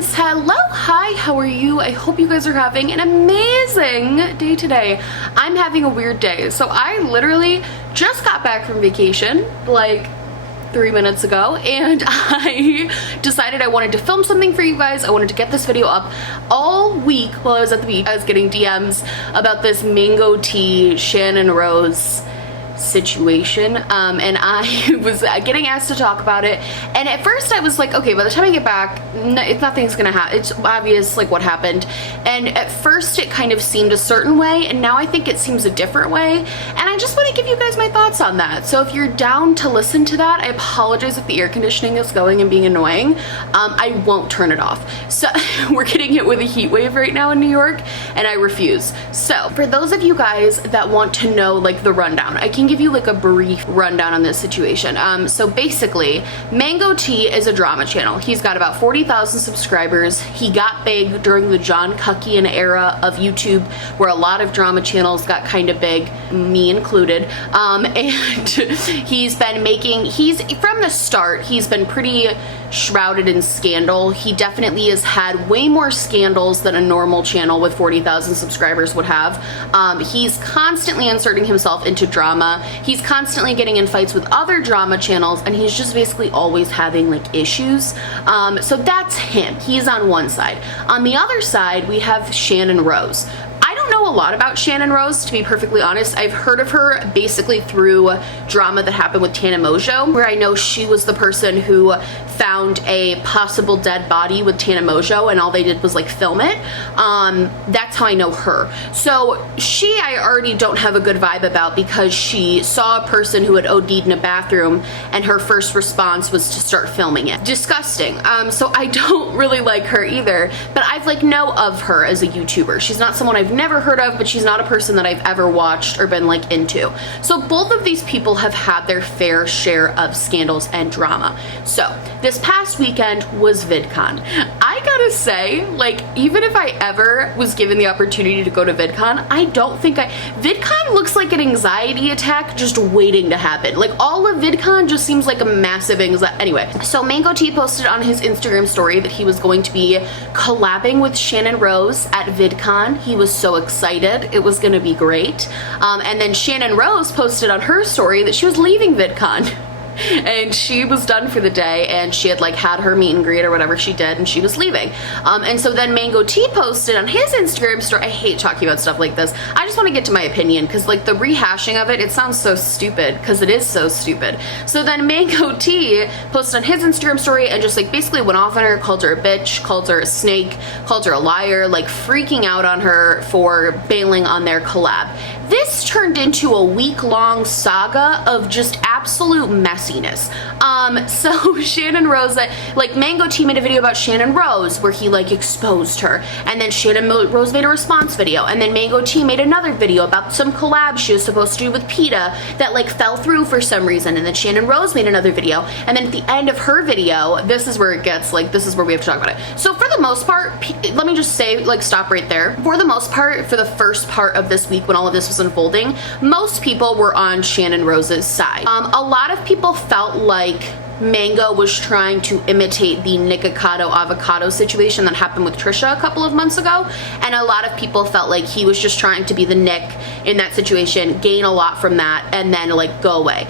friends. Hello, hi, how are you? I hope you guys are having an amazing day today. I'm having a weird day. So I literally just got back from vacation like 3 minutes ago, and I decided I wanted to film something for you guys. I wanted to get this video up. All week while I was at the beach, I was getting DMs about this mango tea Channon Rose situation, and I was getting asked to talk about it, and at first I was like, okay, by the time I get back, nothing's gonna happen. It's obvious like what happened, and at first it kind of seemed a certain way, and now I think it seems a different way, and I just want to give you guys my thoughts on that. So if you're down to listen to that, I apologize if the air conditioning is going and being annoying. I won't turn it off. So we're getting hit with a heat wave right now in New York, and I refuse. So for those of you guys that want to know like the rundown, I can give you like a brief rundown on this situation. So basically, Mango Tea is a drama channel. He's got about 40,000 subscribers. He got big during the John Cuckian era of YouTube, where a lot of drama channels got kind of big, me included. And he's from the start, he's been pretty shrouded in scandal. He definitely has had way more scandals than a normal channel with 40,000 subscribers would have. He's constantly inserting himself into drama. He's constantly getting in fights with other drama channels, and he's just basically always having like issues. So that's him. He's on one side. On the other side, we have Channon Rose. I don't know a lot about Channon Rose, to be perfectly honest. I've heard of her basically through drama that happened with Tana Mojo, where I know she was the person who found a possible dead body with Tana Mojo, and all they did was like film it. That's how I know her. So I already don't have a good vibe about, because she saw a person who had OD'd in a bathroom, and her first response was to start filming it. Disgusting. So I don't really like her either, but I've like know of her as a YouTuber. She's not someone I've never heard of, but she's not a person that I've ever watched or been like into. So both of these people have had their fair share of scandals and drama. So this past weekend was VidCon. I gotta say, like, even if I ever was given the opportunity to go to VidCon, I don't think VidCon looks like an anxiety attack just waiting to happen. Like, all of VidCon just seems like a massive anxiety. Anyway, so Mango Tea posted on his Instagram story that he was going to be collabing with Channon Rose at VidCon. He was so excited. It was gonna be great. And then Channon Rose posted on her story that she was leaving VidCon. And she was done for the day, and she had like had her meet and greet or whatever she did, and she was leaving. And so then Mango Tea posted on his Instagram story. I hate talking about stuff like this. I just want to get to my opinion, because like the rehashing of it sounds so stupid, because it is so stupid. So then Mango Tea posted on his Instagram story and just like basically went off on her, called her a bitch, called her a snake, called her a liar, like freaking out on her for bailing on their collab. This turned into a week-long saga of just absolute messiness. So Channon Rose, like Mango Tea made a video about Channon Rose where he like exposed her, and then Channon Rose made a response video, and then Mango Tea made another video about some collab she was supposed to do with PETA that like fell through for some reason, and then Channon Rose made another video, and then at the end of her video, this is where it gets like, this is where we have to talk about it. So for the most part, let me just say, like, stop right there. For the most part, for the first part of this week when all of this was unfolding, most people were on Channon Rose's side. A lot of people felt like Mango was trying to imitate the Nikocado avocado situation that happened with Trisha a couple of months ago, and a lot of people felt like he was just trying to be the Nick in that situation, gain a lot from that, and then like go away.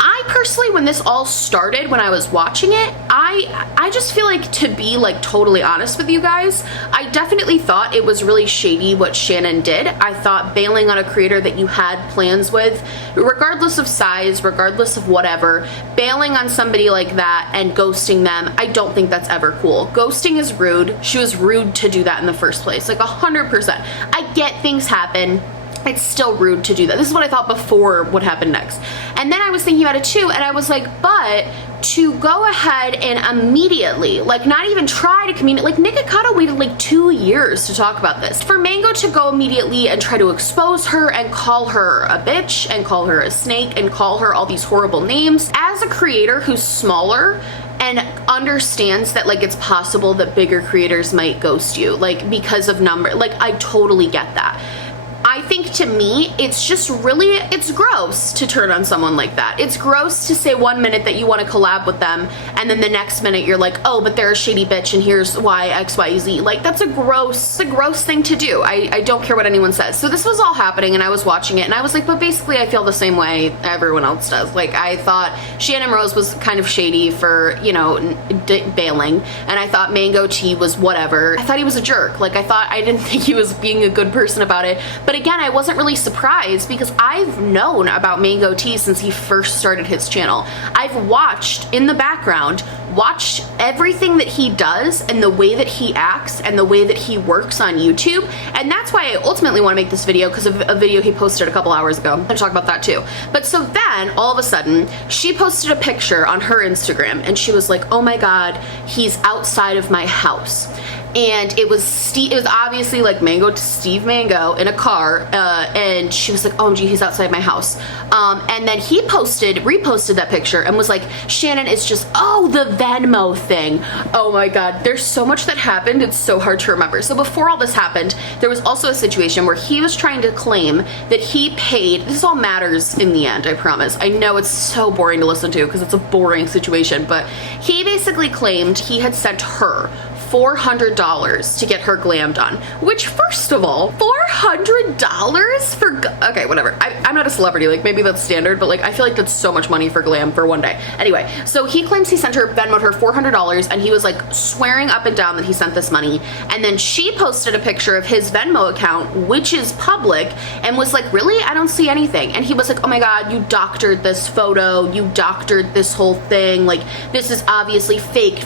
I personally, when this all started, when I was watching it, I just feel like, to be like totally honest with you guys, I definitely thought it was really shady what Channon did. I thought bailing on a creator that you had plans with, regardless of size, regardless of whatever, bailing on somebody like that and ghosting them, I don't think that's ever cool. Ghosting is rude. She was rude to do that in the first place, like 100%. I get things happen. It's still rude to do that. This is what I thought before what happened next. And then I was thinking about it too, and I was like, but to go ahead and immediately, like, not even try to communicate, like Nikocado waited like 2 years to talk about this. For Mango to go immediately and try to expose her and call her a bitch and call her a snake and call her all these horrible names, as a creator who's smaller and understands that like it's possible that bigger creators might ghost you, like because of number, like I totally get that. I I think to me, it's just really, it's gross to turn on someone like that. It's gross to say 1 minute that you want to collab with them, and then the next minute you're like, oh, but they're a shady bitch and here's why X, Y, Z. Like, that's a gross thing to do. I don't care what anyone says. So this was all happening and I was watching it and I was like, but basically I feel the same way everyone else does. Like, I thought Channon Rose was kind of shady for, you know, bailing, and I thought Mango Tea was whatever. I thought he was a jerk. Like, I didn't think he was being a good person about it. But again, I wasn't really surprised because I've known about Mango Tea since he first started his channel. I've watched in the background, watched everything that he does and the way that he acts and the way that he works on YouTube. And that's why I ultimately want to make this video, because of a video he posted a couple hours ago. I'll talk about that too. But so then all of a sudden she posted a picture on her Instagram and she was like, oh my God, he's outside of my house. And it was obviously like Steve Mango in a car, and she was like, oh gee, he's outside my house. And then he reposted that picture and was like, Channon, it's just, oh, the Venmo thing. Oh my God, there's so much that happened, it's so hard to remember. So before all this happened, there was also a situation where he was trying to claim that he paid, this all matters in the end, I promise. I know it's so boring to listen to because it's a boring situation, but he basically claimed he had sent her $400 to get her glam done, which, first of all, $400 for, okay, whatever. I'm not a celebrity, like maybe that's standard, but like I feel like that's so much money for glam for one day. Anyway, so he claims he sent her, Venmoed her $400, and he was like swearing up and down that he sent this money. And then she posted a picture of his Venmo account, which is public, and was like, really? I don't see anything. And he was like, oh my God, you doctored this photo, you doctored this whole thing, like this is obviously fake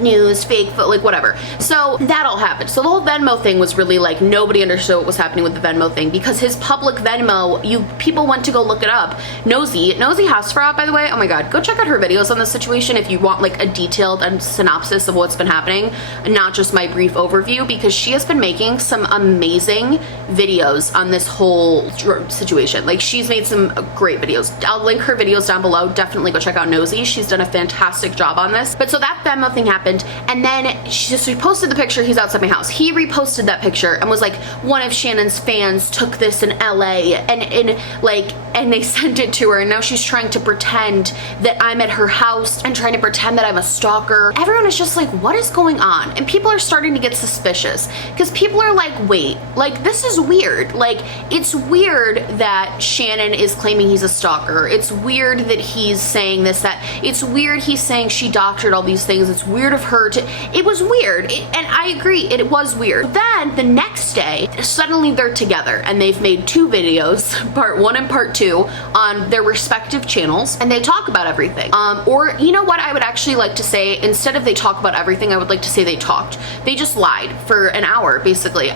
news, like whatever. So that all happened. So the whole Venmo thing was really like, nobody understood what was happening with the Venmo thing because his public Venmo, people went to go look it up. Nosy Hasfra, by the way, oh my God, go check out her videos on this situation if you want like a detailed synopsis of what's been happening, not just my brief overview, because she has been making some amazing videos on this whole situation. Like, she's made some great videos. I'll link her videos down below. Definitely go check out Nosy. She's done a fantastic job on this. But so that Venmo thing happened, and then she posted the picture, he's outside my house. He reposted that picture and was like, one of Shannon's fans took this in LA and they sent it to her, and now she's trying to pretend that I'm at her house and trying to pretend that I'm a stalker. Everyone is just like, what is going on? And people are starting to get suspicious because people are like, wait, like this is weird. Like, it's weird that Channon is claiming he's a stalker. It's weird that he's saying this, that. It's weird he's saying she doctored all these things. It's weird of her to, it was weird. And I agree, it was weird. Then the next day, suddenly they're together and they've made 2 videos, part 1 and part 2, on their respective channels, and they talk about everything. Or you know what I would actually like to say, instead of they talk about everything, I would like to say they talked. They just lied for an hour, basically.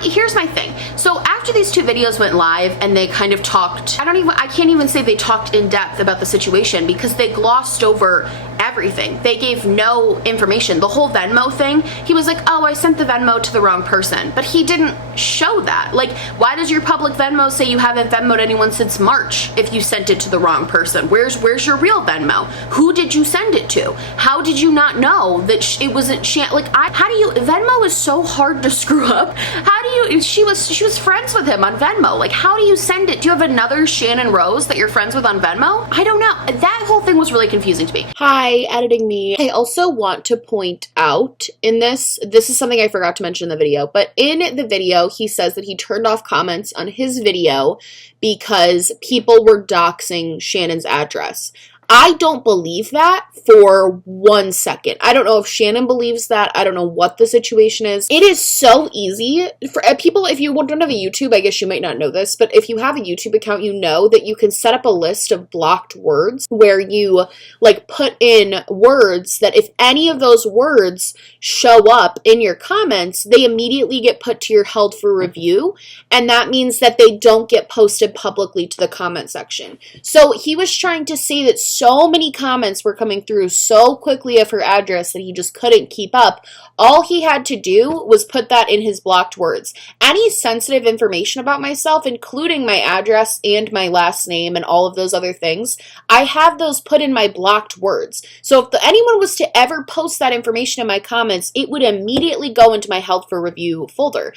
Here's my thing. So after these 2 videos went live and they kind of talked, I can't even say they talked in depth about the situation because they glossed over everything. They gave no information. The whole Venmo thing, he was like, oh, I sent the Venmo to the wrong person, but he didn't show that. Like, why does your public Venmo say you haven't Venmoed anyone since March if you sent it to the wrong person? Where's your real Venmo? Who did you send it to? How did you not know that it wasn't Venmo is so hard to screw up. How do you, she was friends with him on Venmo. Like, how do you send it? Do you have another Channon Rose that you're friends with on Venmo? I don't know. That whole thing was really confusing to me. Hi, editing me. I also want to point out in this is something I forgot to mention in the video, but in the video, he says that he turned off comments on his video because people were doxing Shannon's address. I don't believe that for 1 second. I don't know if Channon believes that. I don't know what the situation is. It is so easy for people, if you don't have a YouTube, I guess you might not know this, but if you have a YouTube account, you know that you can set up a list of blocked words where you like put in words that if any of those words show up in your comments, they immediately get put to your held for review, and that means that they don't get posted publicly to the comment section. So he was trying to say that so many comments were coming through so quickly of her address that he just couldn't keep up. All he had to do was put that in his blocked words. Any sensitive information about myself, including my address and my last name and all of those other things, I have those put in my blocked words. So if anyone was to ever post that information in my comments, it would immediately go into my held for review folder.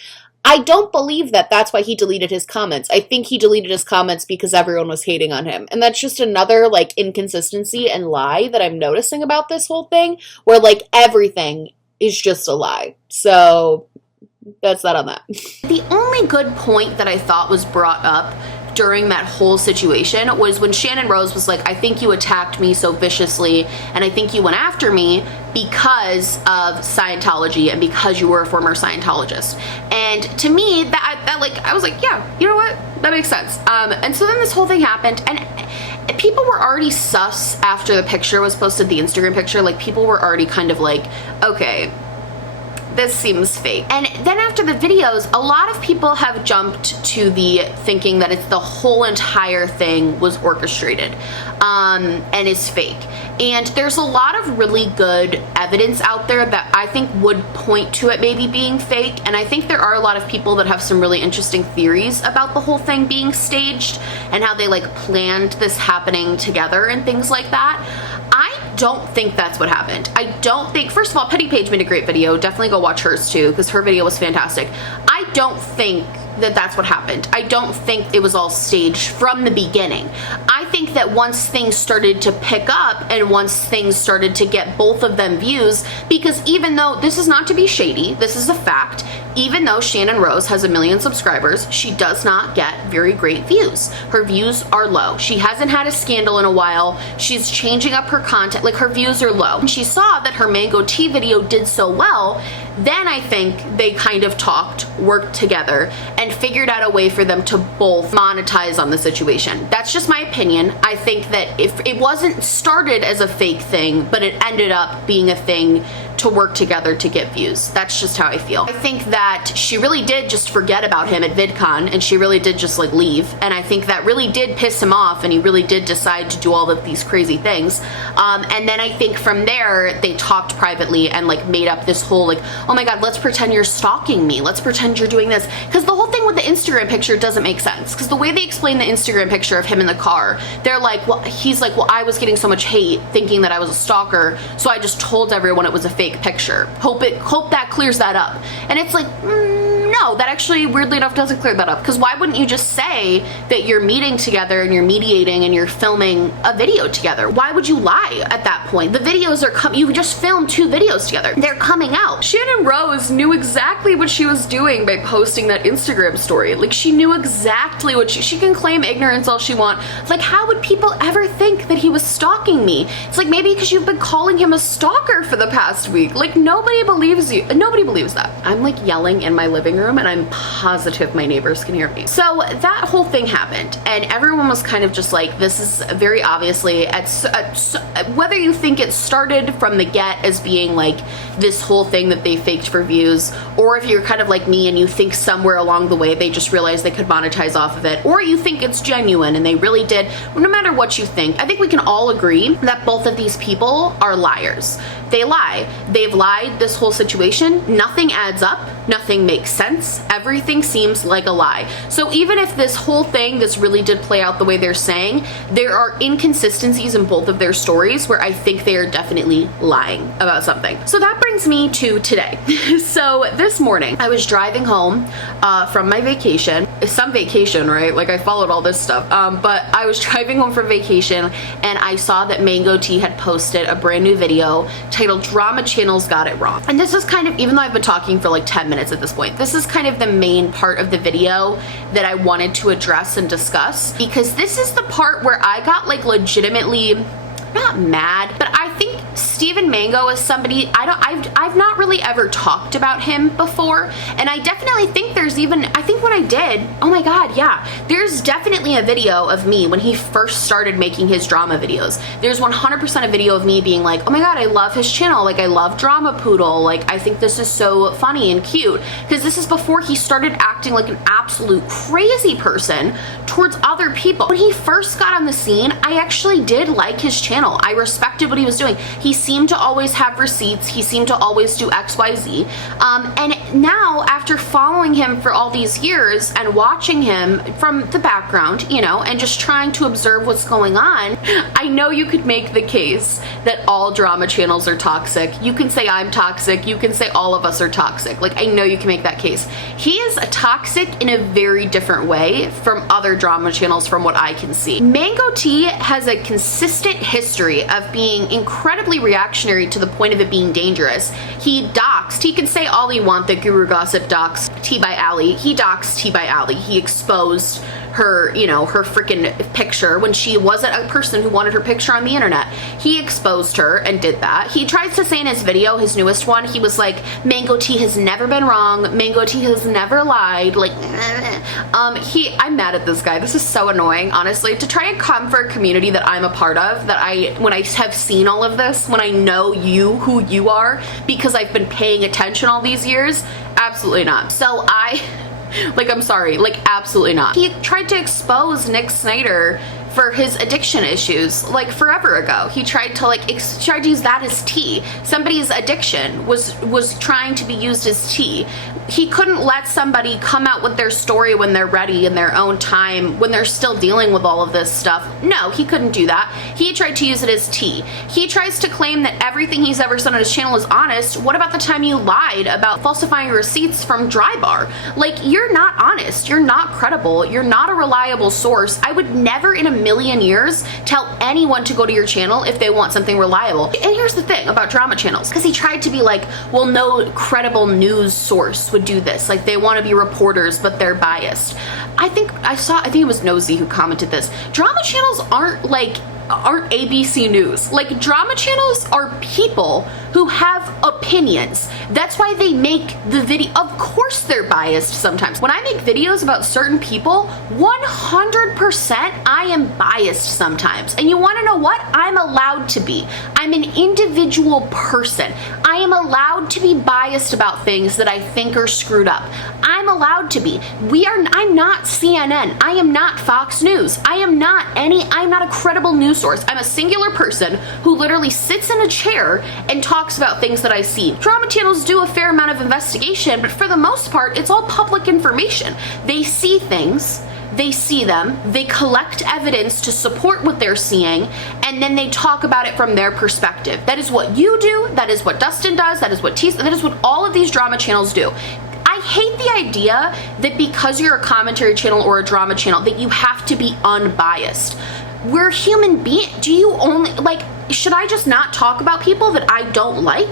I don't believe that that's why he deleted his comments. I think he deleted his comments because everyone was hating on him. And that's just another, like, inconsistency and lie that I'm noticing about this whole thing, where, like, everything is just a lie. So that's that on that. The only good point that I thought was brought up during that whole situation was when Channon Rose was like, I think you attacked me so viciously, and I think you went after me because of Scientology and because you were a former Scientologist. And to me, that like, I was like, yeah, you know what? That makes sense. And so then this whole thing happened, and people were already sus after the picture was posted, the Instagram picture. Like, people were already kind of like, okay, this seems fake. And then after the videos, a lot of people have jumped to the thinking that it's the whole entire thing was orchestrated and is fake. And there's a lot of really good evidence out there that I think would point to it maybe being fake. And I think there are a lot of people that have some really interesting theories about the whole thing being staged and how they like planned this happening together and things like that. I don't think that's what happened. I don't think, first of all, Petty Page made a great video. Definitely go watch hers too, because her video was fantastic. I don't think that that's what happened. I don't think it was all staged from the beginning. I think that once things started to pick up and once things started to get both of them views, because even though, this is not to be shady, this is a fact, even though Channon Rose has 1 million subscribers, she does not get very great views. Her views are low. She hasn't had a scandal in a while. She's changing up her content. Like, her views are low. And she saw that her mango tea video did so well. Then I think they kind of talked, worked together, and figured out a way for them to both monetize on the situation. That's just my opinion. I think that if it wasn't started as a fake thing, but it ended up being a thing to work together to get views. That's just how I feel. I think that she really did just forget about him at VidCon, and she really did just like leave. And I think that really did piss him off, and he really did decide to do all of these crazy things. And then I think from there, they talked privately and like made up this whole like, oh my God, let's pretend you're stalking me. Let's pretend you're doing this. Because the whole thing with the Instagram picture doesn't make sense. Because the way they explain the Instagram picture of him in the car, they're like, well, he's like, well, I was getting so much hate thinking that I was a stalker, so I just told everyone it was a fake picture. Hope that clears that up. And it's like, no, that actually weirdly enough doesn't clear that up, because why wouldn't you just say that you're meeting together and you're mediating and you're filming a video together? Why would you lie at that point? The videos are you just filmed 2 videos together. They're coming out. Channon Rose knew exactly what she was doing by posting that Instagram story. Like, she knew exactly what she can claim ignorance all she wants. Like, how would people ever think that he was stalking me? It's like, maybe because you've been calling him a stalker for the past week. Like, nobody believes you. Nobody believes that. I'm like yelling in my living room, and I'm positive my neighbors can hear me. So that whole thing happened, and everyone was kind of just like, this is very obviously, whether you think it started from the get as being like this whole thing that they faked for views, or if you're kind of like me and you think somewhere along the way they just realized they could monetize off of it, or you think it's genuine and they really did, no matter what you think, I think we can all agree that both of these people are liars. They lie. They've lied this whole situation. Nothing adds up. Nothing makes sense. Everything seems like a lie. So even if this whole thing, this really did play out the way they're saying, there are inconsistencies in both of their stories where I think they are definitely lying about something. So that brings me to today. So this morning, I was driving home from my vacation. Some vacation, right? Like, I followed all this stuff. But I was driving home from vacation, and I saw that Mango Tea had posted a brand new video titled Drama Channels Got It Wrong. And this is kind of, even though I've been talking for like 10 minutes at this point, this is kind of the main part of the video that I wanted to address and discuss, because this is the part where I got like legitimately not mad, but I think Stephen Mango is somebody I've not really ever talked about him before, and I definitely think there's even, I think when I did, oh my God, yeah, there's definitely a video of me when he first started making his drama videos. There's 100% a video of me being like, oh my God, I love his channel, like I love Drama Poodle, like I think this is so funny and cute, because this is before he started acting like an absolute crazy person towards other people. When he first got on the scene, I actually did like his channel. I respected what he was doing. He seemed to always have receipts. He seemed to always do XYZ. And now, after following him for all these years and watching him from the background, you know, and just trying to observe what's going on, I know you could make the case that all drama channels are toxic. You can say I'm toxic. You can say all of us are toxic. Like, I know you can make that case. He is toxic in a very different way from other drama channels from what I can see. Mango Tea has a consistent history of being incredibly reactionary to the point of it being dangerous. He doxed. He can say all he wants that Guru Gossip doxed Tea by Allie. He doxed Tea by Allie. He exposed her, you know, her freaking picture when she wasn't a person who wanted her picture on the internet. He exposed her and did that. He tries to say in his video, his newest one, he was like, Mango Tea has never been wrong. Mango Tea has never lied. Like, I'm mad at this guy. This is so annoying, honestly. To try and come for a community that I'm a part of, when I have seen all of this, when I know who you are, because I've been paying attention all these years, absolutely not. So I'm sorry, like, absolutely not. He tried to expose Nick Snyder for his addiction issues like forever ago. He tried to use that as tea. Somebody's addiction was trying to be used as tea. He couldn't let somebody come out with their story when they're ready in their own time, when they're still dealing with all of this stuff. No, he couldn't do that. He tried to use it as tea. He tries to claim that everything he's ever said on his channel is honest. What about the time you lied about falsifying receipts from Dry Bar? Like, you're not honest. You're not credible. You're not a reliable source. I would never in a million years tell anyone to go to your channel if they want something reliable. And here's the thing about drama channels, because he tried to be like, well, no credible news source would do this. Like, they want to be reporters, but they're biased. I think it was Nosy who commented this. Drama channels aren't ABC News. Like, drama channels are people who have opinions. That's why they make the video. Of course they're biased sometimes. When I make videos about certain people, 100% I am biased sometimes. And you want to know what? I'm allowed to be. I'm an individual person. I am allowed to be biased about things that I think are screwed up. I'm allowed to be. I'm not CNN. I am not Fox News. I'm not a credible news source. I'm a singular person who literally sits in a chair and talks about things that I see. Drama channels do a fair amount of investigation, but for the most part, it's all public information. They see things, they see them, they collect evidence to support what they're seeing, and then they talk about it from their perspective. That is what you do, that is what Dustin does, that is what all of these drama channels do. I hate the idea that because you're a commentary channel or a drama channel that you have to be unbiased. We're human beings. Should I just not talk about people that I don't like?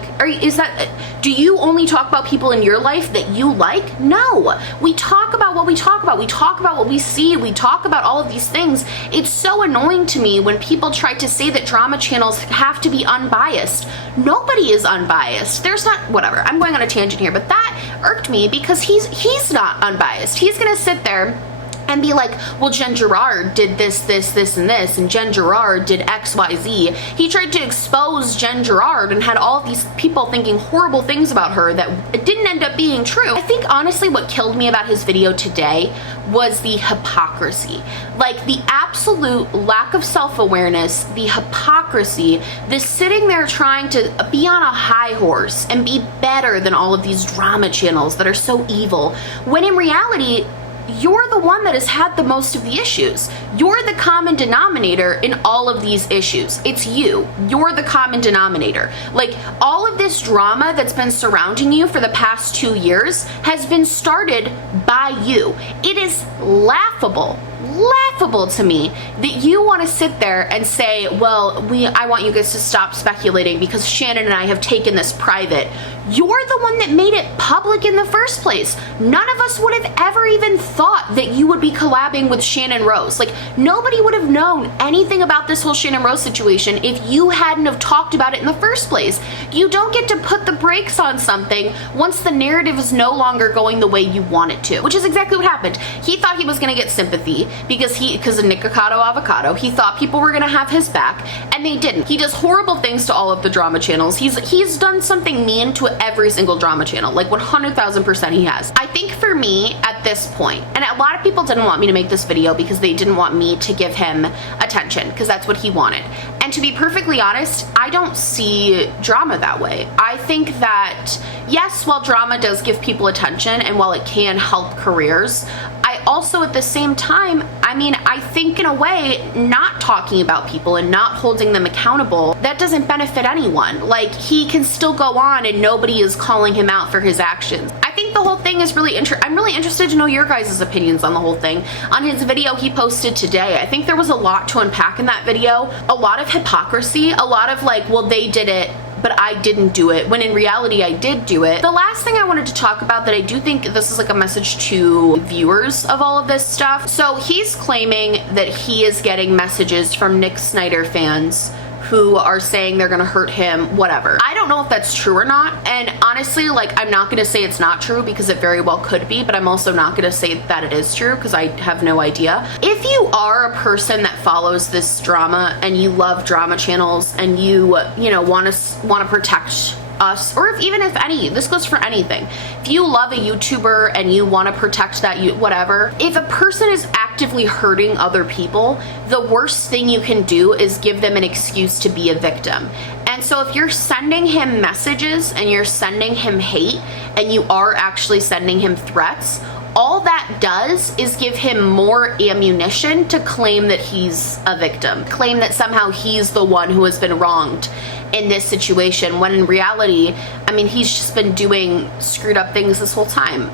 Do you only talk about people in your life that you like? No. We talk about what we talk about. We talk about what we see. We talk about all of these things. It's so annoying to me when people try to say that drama channels have to be unbiased. Nobody is unbiased. Whatever. I'm going on a tangent here, but that irked me because he's not unbiased. He's going to sit there and be like, well, Jen Gerard did this, and this, and Jen Gerard did X, Y, Z. He tried to expose Jen Gerard and had all of these people thinking horrible things about her that didn't end up being true. I think, honestly, what killed me about his video today was the hypocrisy. Like, the absolute lack of self-awareness, the hypocrisy, the sitting there trying to be on a high horse and be better than all of these drama channels that are so evil, when in reality, you're the one that has had the most of the issues. You're the common denominator in all of these issues. It's you. You're the common denominator. Like, all of this drama that's been surrounding you for the past 2 years has been started by you. It is laughable to me that you want to sit there and say, well, I want you guys to stop speculating because Shannon and I have taken this private. You're the one that made it public in the first place. None of us would have ever even thought that you would be collabing with Channon Rose. Like, nobody would have known anything about this whole Channon Rose situation if you hadn't have talked about it in the first place. You don't get to put the brakes on something once the narrative is no longer going the way you want it to, which is exactly what happened. He thought he was going to get sympathy. basically, because of Nikocado Avocado, he thought people were gonna have his back, and they didn't. He does horrible things to all of the drama channels. He's done something mean to every single drama channel, like 100,000% he has. I think for me, at this point, and a lot of people didn't want me to make this video because they didn't want me to give him attention, because that's what he wanted. And to be perfectly honest, I don't see drama that way. I think that, yes, while drama does give people attention and while it can help careers, I also at the same time, I mean, I think in a way, not talking about people and not holding them accountable, that doesn't benefit anyone. Like, he can still go on and nobody is calling him out for his actions. I think the whole thing is really I'm really interested to know your guys' opinions on the whole thing. On his video he posted today, I think there was a lot to unpack in that video. A lot of hypocrisy, a lot of like, well, they did it, but I didn't do it, when in reality I did do it. The last thing I wanted to talk about that I do think this is like a message to viewers of all of this stuff. So he's claiming that he is getting messages from Nick Snyder fans who are saying they're gonna hurt him, whatever. I don't know if that's true or not, and honestly, like, I'm not gonna say it's not true because it very well could be, but I'm also not gonna say that it is true because I have no idea. If you are a person that follows this drama and you love drama channels and you know, want to protect us, or this goes for anything. If you love a YouTuber and you want to protect that, whatever, if a person is actively hurting other people, the worst thing you can do is give them an excuse to be a victim. And so if you're sending him messages and you're sending him hate and you are actually sending him threats, all that does is give him more ammunition to claim that he's a victim, claim that somehow he's the one who has been wronged in this situation, when in reality, I mean, he's just been doing screwed up things this whole time.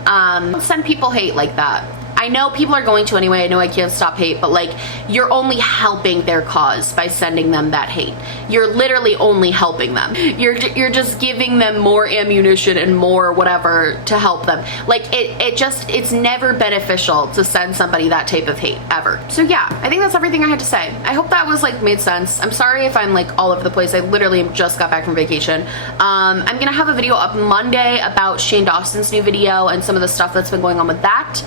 Don't send people hate like that. I know people are going to anyway. I know I can't stop hate, but like, you're only helping their cause by sending them that hate. You're literally only helping them. You're just giving them more ammunition and more whatever to help them. Like, it's never beneficial to send somebody that type of hate, ever. So yeah, I think that's everything I had to say. I hope that was like made sense. I'm sorry if I'm like all over the place. I literally just got back from vacation. I'm gonna have a video up Monday about Shane Dawson's new video and some of the stuff that's been going on with that.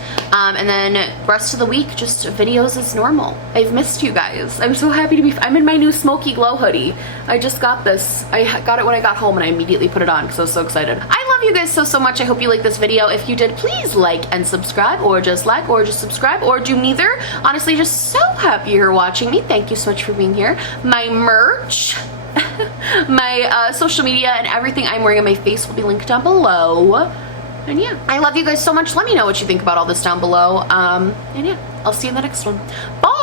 And then rest of the week, just videos as normal. I've missed you guys. I'm so happy to be, I'm in my new Smoky Glow hoodie. I just got this. I got it when I got home and I immediately put it on because I was so excited. I love you guys so much. I hope you like this video. If you did, please like and subscribe, or just like, or just subscribe, or do neither. Honestly, just so happy you're watching me. Thank you so much for being here. My merch, my social media, and everything I'm wearing on my face will be linked down below. And yeah, I love you guys so much. Let me know what you think about all this down below. And yeah, I'll see you in the next one. Bye!